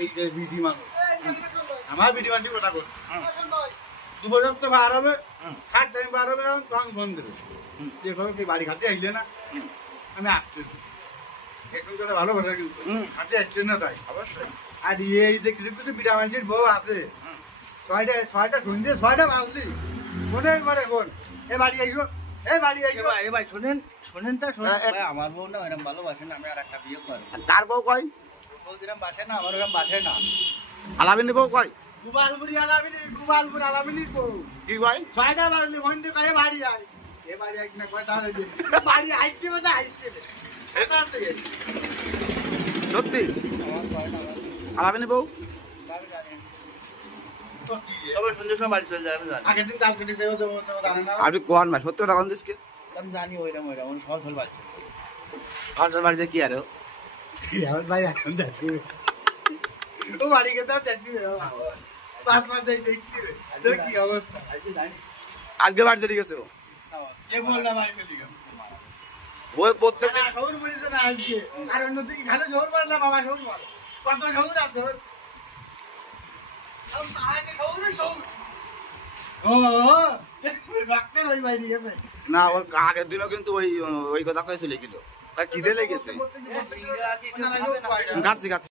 এই যে বিডি মানুষ আমার বিডি মানুষ কথা কর 2 বছর তো বার হবে খাট টাইম বার হবে তখন ফোন দেবে যে কি বাড়ি খাতে আইলে না আমি আসতেছি একটু করে ভালো কথা কিন্তু খাতে আসছে না তাই অবশ্যই আর এই যে কিছু কিছু বিডা মানুষের বউ আছে 6টা সন্ধ্যে 6টা বাজলি ফোনের পরে ফোন এ বাড়ি আইসো এ বাড়ি আইসো এ ভাই শোনেন তা শোনেন ভাই আমার বউ না এরকম ভালোবাসে না আমি আর একটা বিয়ে করব তার বউ কয় বউ যেরকম বাসে না আমার এরকম বাসে না আলামিনী বউ কয় গোপালপুরি আলামিনী বউ কি কয় 6টা বাজলি ফোন দিয়ে কয়ে বাড়ি আয় এ বাড়ি আইস না কয় তাহলে বাড়ি আইছে মানে আইছে এটা থেকে সত্যি আমার কয় না আলামিনী বউ আমি জানি তো কি তবে সন্ধ্যার সময় বাড়ি চলে যায় আমি জানি আগের দিন কাল কেটে দেবো দেবো জানে না আপনি কোন ভাই সত্যি কথা কোন দিসকে আমি জানি ওইরকম সহজ সহজ বাড়ছে ঘন্টার বাড়িতে কি আর আমার ভাই এখন যাচ্ছি ও বাড়ি গেছে আর যাচ্ছি 5 মাস যাই দেখছি রে তোর কি অবস্থা আজকে জানি আজকে বাড়ি চলে গেছে ও কে বললা ভাই চলি গেল ওই প্রত্যেকদিন খবর বলিস না আজকে আর অন্যদিকে খালি জোর মারলা বাবা জোর মার কত জোর আছে ও ডাক্তার ওই বাড়ি গেছে না ওর আগের দিনও কিন্তু ওই কথা কয়েছিল কিলো তার খিদে লেগেছে গাছ গাছ